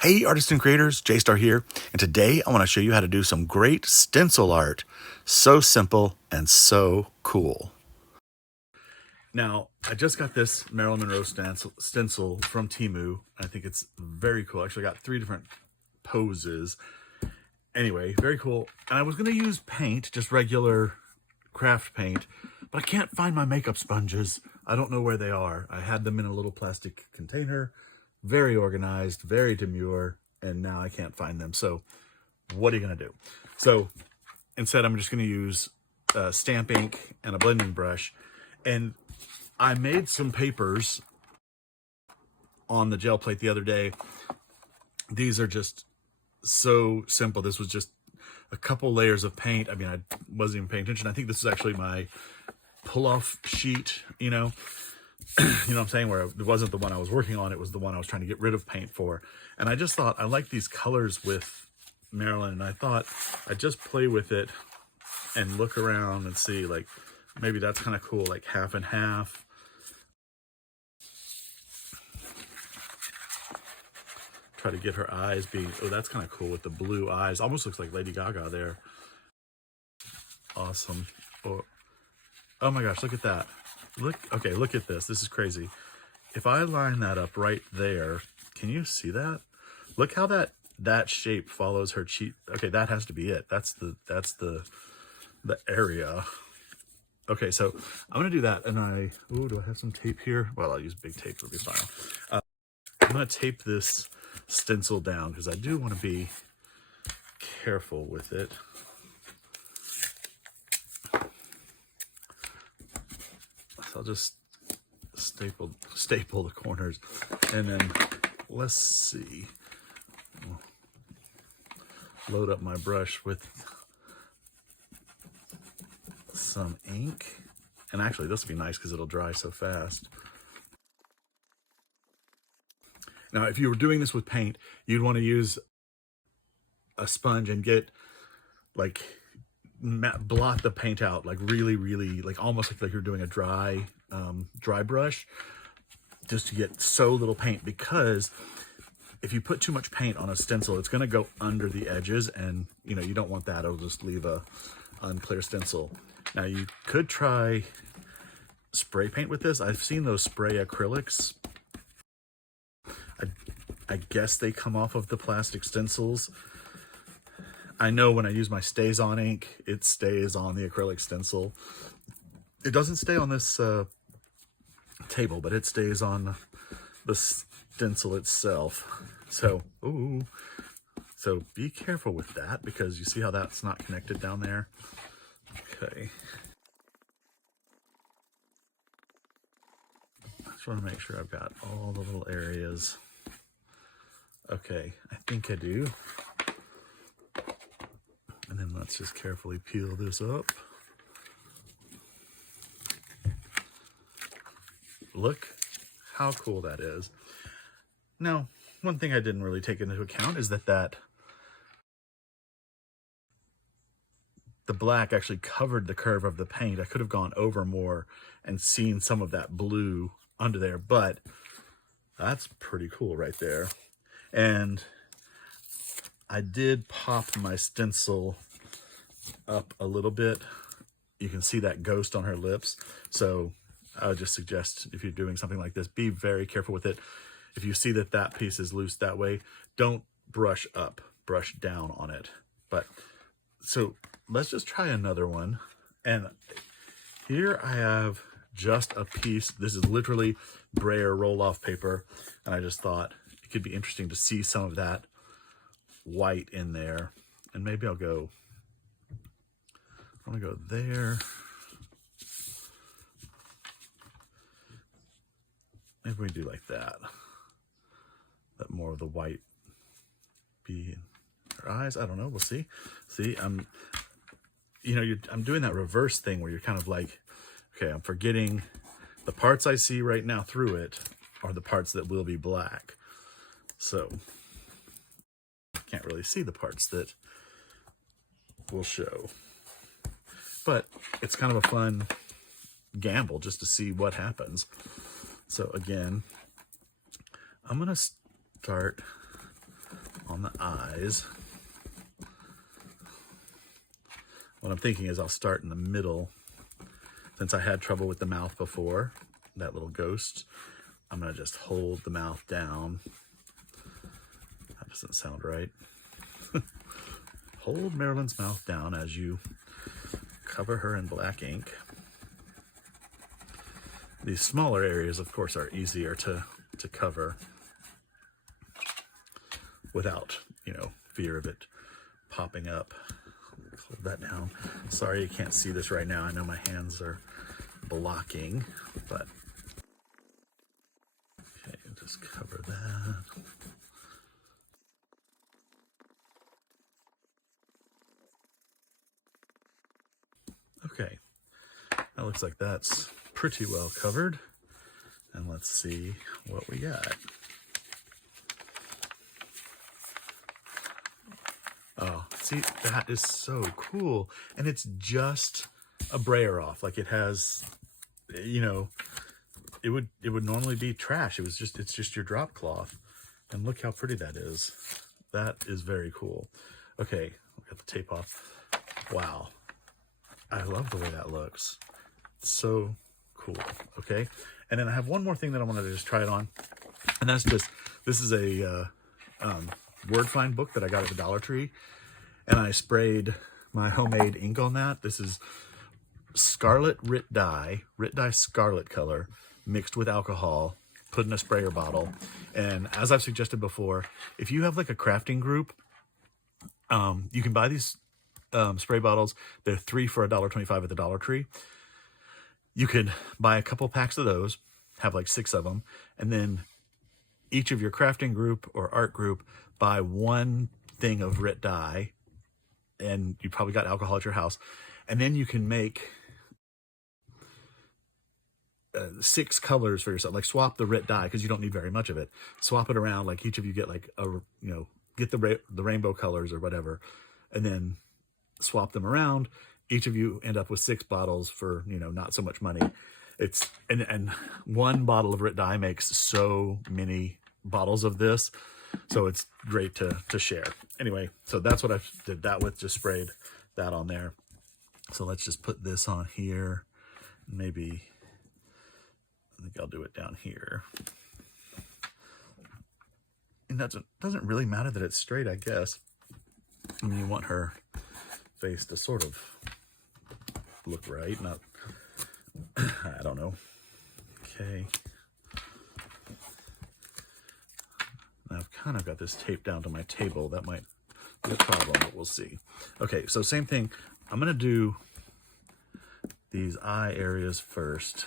Hey artists and creators, J-Star here, and today I want to show you how to do some great stencil art. So simple and so cool. Now, I just got this Marilyn Monroe stencil from Temu. I think it's very cool. I actually got 3 different poses. Anyway, very cool. And I was going to use paint, just regular craft paint, but I can't find my makeup sponges. I don't know where they are. I had them in a little plastic container. Very organized, very demure, and now I can't find them. So what are you going to do? So instead, I'm just going to use stamp ink and a blending brush. And I made some papers on the gel plate the other day. These are just so simple. This was just a couple layers of paint. I mean, I wasn't even paying attention. I think this is actually my pull-off sheet, you know what I'm saying, where it wasn't the one I was working on, it was the one I was trying to get rid of paint for. And I just thought I like these colors with Marilyn, and I thought I'd just play with it and look around and see, like, maybe that's kind of cool, like half and half. Try to get her eyes being, oh, that's kind of cool with the blue eyes. Almost looks like Lady Gaga there. Awesome. Oh my gosh, look at that. Okay, look at this. This is crazy. If I line that up right there, can you see that? Look how that shape follows her cheek. Okay, that has to be it. That's the area. Okay, so I'm gonna do that, and do I have some tape here? Well, I'll use big tape, it'll be fine. I'm gonna tape this stencil down because I do want to be careful with it. So I'll just staple the corners, and then let's see. Load up my brush with some ink, and actually this will be nice because it'll dry so fast. Now, if you were doing this with paint, you'd want to use a sponge and get, like, blot the paint out, like really, like almost like you're doing a dry brush, just to get so little paint, because if you put too much paint on a stencil, it's going to go under the edges, and you don't want that. It'll just leave a unclear stencil. Now, you could try spray paint with this. I've seen those spray acrylics. I guess they come off of the plastic stencils. I know when I use my StazOn ink, it stays on the acrylic stencil. It doesn't stay on this table, but it stays on the stencil itself. So, so be careful with that, because you see how that's not connected down there? Okay. I just want to make sure I've got all the little areas. Okay, I think I do. And then let's just carefully peel this up. Look how cool that is. Now, one thing I didn't really take into account is that the black actually covered the curve of the paint. I could have gone over more and seen some of that blue under there, but that's pretty cool right there. And I did pop my stencil up a little bit. You can see that ghost on her lips. So I would just suggest, if you're doing something like this, be very careful with it. If you see that piece is loose that way, don't brush up, brush down on it. But so let's just try another one. And here I have just a piece. This is literally Brayer roll-off paper. And I just thought it could be interesting to see some of that white in there. And maybe I want to go there. Maybe we do like that. Let more of the white be in her eyes. I don't know. We'll see. See, I'm doing that reverse thing where you're kind of like, okay, I'm forgetting the parts I see right now through it are the parts that will be black. So I can't really see the parts that will show. But it's kind of a fun gamble just to see what happens. So again, I'm going to start on the eyes. What I'm thinking is I'll start in the middle. Since I had trouble with the mouth before, that little ghost, I'm gonna just hold the mouth down. That doesn't sound right. Hold Marilyn's mouth down as you cover her in black ink. These smaller areas, of course, are easier to cover without, you know, fear of it popping up. Hold that down. Sorry you can't see this right now. I know my hands are blocking, but okay, just cover that. Okay, that looks like that's pretty well covered. And let's see what we got. Oh, see, that is so cool. And it's just a brayer off. Like it has, you know, it would normally be trash. It's just your drop cloth. And look how pretty that is. That is very cool. Okay, I'll get the tape off. Wow. I love the way that looks. It's so cool. Okay. And then I have one more thing that I wanted to just try it on. And that's just, this is a word find book that I got at the Dollar Tree. And I sprayed my homemade ink on that. This is Scarlet Rit dye Scarlet color mixed with alcohol, put in a sprayer bottle. And as I've suggested before, if you have like a crafting group, you can buy these spray bottles. They're 3 for $1.25 at the Dollar Tree. You could buy a couple packs of those, have like 6 of them, and then each of your crafting group or art group buy one thing of Rit dye, and you probably got alcohol at your house, and then you can make 6 colors for yourself. Like swap the Rit dye, because you don't need very much of it. Swap it around, like each of you get like a, you know, get the rainbow colors or whatever, and then swap them around. Each of you end up with 6 bottles for, you know, not so much money. It's and one bottle of Rit dye makes so many bottles of this, so it's great to share. Anyway, so that's what I did that with, just sprayed that on there. So let's just put this on here. Maybe I think I'll do it down here. And that doesn't really matter that it's straight, I guess. I mean, you want her face to sort of look right, not, I don't know. Okay. I've kind of got this taped down to my table. That might be a problem, but we'll see. Okay, so same thing. I'm gonna do these eye areas first,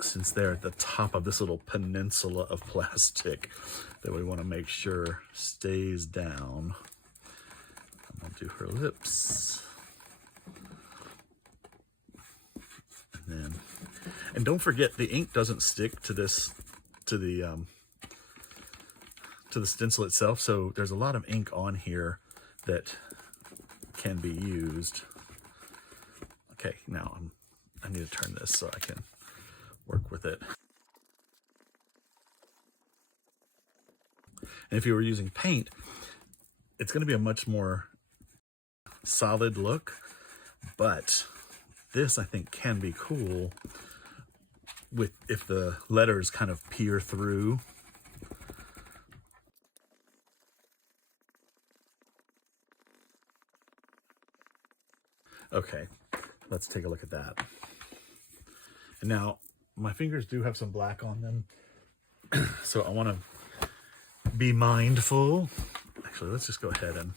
since they're at the top of this little peninsula of plastic that we want to make sure stays down. I'm gonna do her lips. And don't forget, the ink doesn't stick to this, to the stencil itself, so there's a lot of ink on here that can be used. Okay, now I need to turn this so I can work with it. And if you were using paint, it's going to be a much more solid look, but this I think can be cool with if the letters kind of peer through. Okay, let's take a look at that. And now my fingers do have some black on them, so I want to be mindful. Actually, let's just go ahead and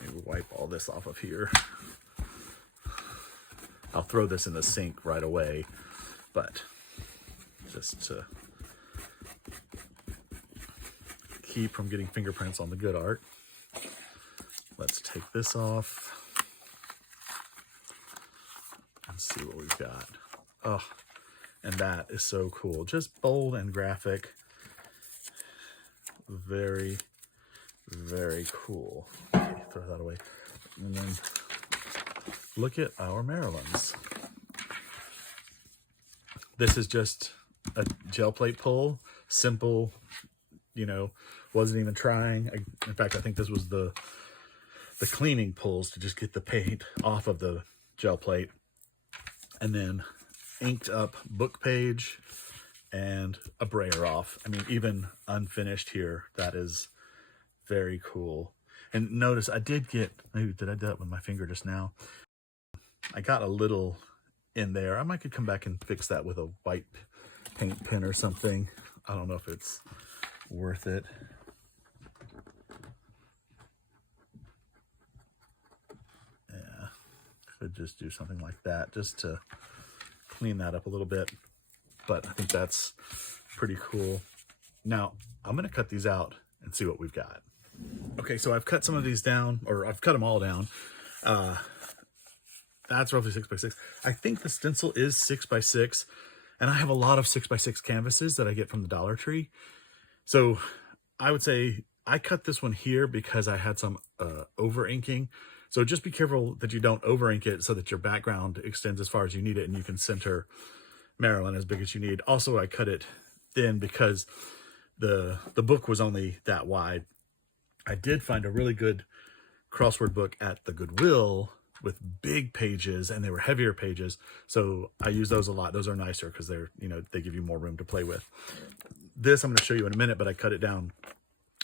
maybe wipe all this off of here. I'll throw this in the sink right away, but just to keep from getting fingerprints on the good art, let's take this off and see what we've got. Oh, and that is so cool. Just bold and graphic. Very, very cool. Okay, throw that away. And then look at our Marilyns. This is just a gel plate pull, simple, you know, wasn't even trying. In fact, I think this was the cleaning pulls to just get the paint off of the gel plate. And then inked up book page and a brayer off. I mean, even unfinished here, that is very cool. And notice I did get, maybe did I do that with my finger just now? I got a little in there. I might could come back and fix that with a white paint pen or something. I don't know if it's worth it. Yeah, could just do something like that just to clean that up a little bit. But I think that's pretty cool. Now, I'm gonna cut these out and see what we've got. Okay, so I've cut some of these down, or I've cut them all down. That's roughly 6 by 6. I think the stencil is 6 by 6, and I have a lot of 6 by 6 canvases that I get from the Dollar Tree. So I would say I cut this one here because I had some over inking. So just be careful that you don't over ink it so that your background extends as far as you need it and you can center Marilyn as big as you need. Also, I cut it thin because the book was only that wide. I did find a really good crossword book at the Goodwill with big pages, and they were heavier pages. So I use those a lot. Those are nicer because they're, you know, they give you more room to play with. This I'm going to show you in a minute, but I cut it down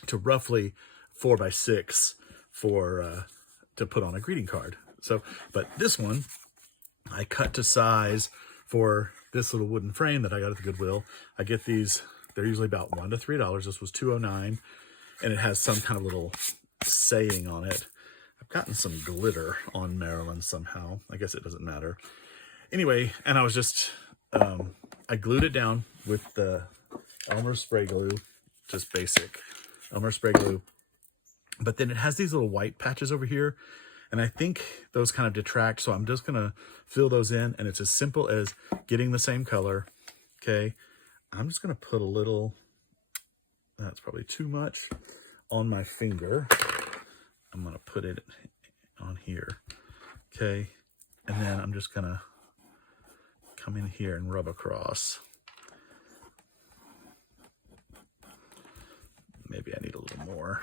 to roughly 4 by 6 for to put on a greeting card. So, but this one I cut to size for this little wooden frame that I got at the Goodwill. I get these, they're usually about $1 to $3. This was $2.09, and it has some kind of little saying on it. I've gotten some glitter on Marilyn somehow. I guess it doesn't matter. Anyway, and I was just, I glued it down with the Elmer spray glue, just basic Elmer spray glue. But then it has these little white patches over here, and I think those kind of detract, so I'm just gonna fill those in, and it's as simple as getting the same color, okay? I'm just gonna put a little, that's probably too much, on my finger. I'm gonna put it on here, okay? And then I'm just gonna come in here and rub across. Maybe I need a little more.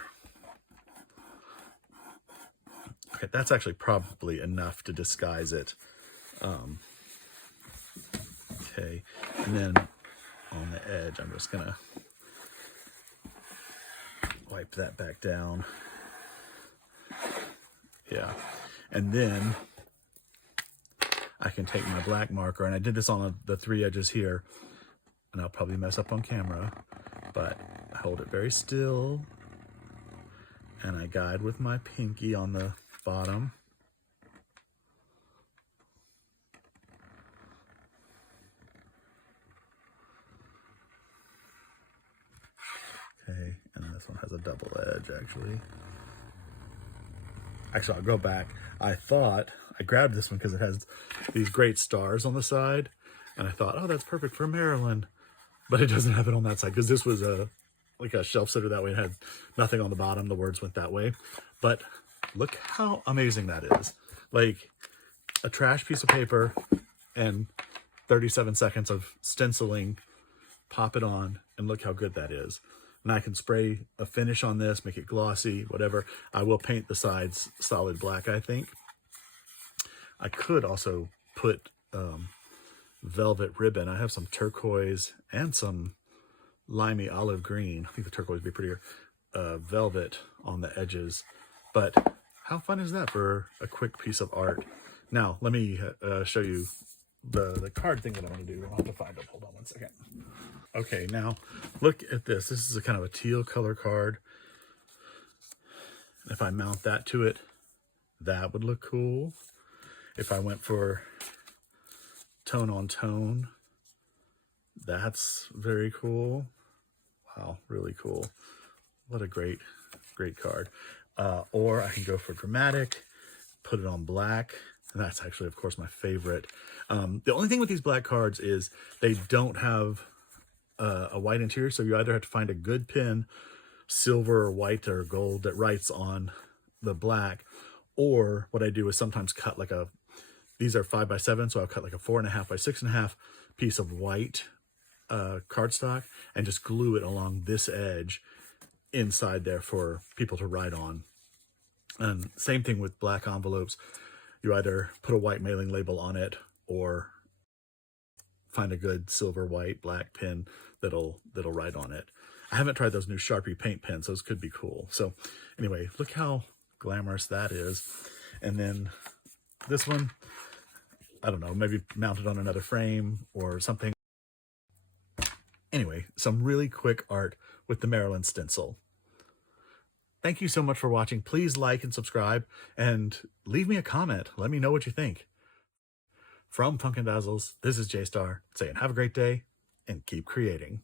Okay, that's actually probably enough to disguise it. Okay, and then on the edge, I'm just gonna wipe that back down. Yeah, and then I can take my black marker, and I did this on the 3 edges here, and I'll probably mess up on camera, but I hold it very still, and I guide with my pinky on the bottom. Okay, and this one has a double edge, actually. Actually, I'll go back. I thought, I grabbed this one because it has these great stars on the side, and I thought, oh, that's perfect for Marilyn, but it doesn't have it on that side because this was like a shelf sitter that way. It had nothing on the bottom. The words went that way, but look how amazing that is. Like a trash piece of paper and 37 seconds of stenciling, pop it on, and look how good that is. And I can spray a finish on this, make it glossy, whatever. I will paint the sides solid black, I think. I could also put velvet ribbon. I have some turquoise and some limey olive green. I think the turquoise would be prettier. Velvet on the edges. But how fun is that for a quick piece of art? Now, let me show you the card thing that I want to do. I'll have to find it. Hold on one second. Okay, now look at this. This is a kind of a teal color card. If I mount that to it, that would look cool. If I went for tone on tone, that's very cool. Wow, really cool. What a great card. Or I can go for dramatic, put it on black. And that's actually, of course, my favorite. The only thing with these black cards is they don't have a white interior. So you either have to find a good pen, silver or white or gold, that writes on the black. Or what I do is sometimes cut like these are 5 by 7. So I'll cut like a 4.5 by 6.5 piece of white cardstock and just glue it along this edge. inside there for people to write on. And same thing with black envelopes. You either put a white mailing label on it or find a good silver, white, black pen that'll write on it. I haven't tried those new Sharpie paint pens. Those could be cool. So anyway, look how glamorous that is. And then this one, I don't know, maybe mounted on another frame or something. Anyway, some really quick art with the MARILYN stencil. Thank you so much for watching. Please like and subscribe and leave me a comment. Let me know what you think. From Funkin' Dazzles, this is J-Star saying have a great day and keep creating.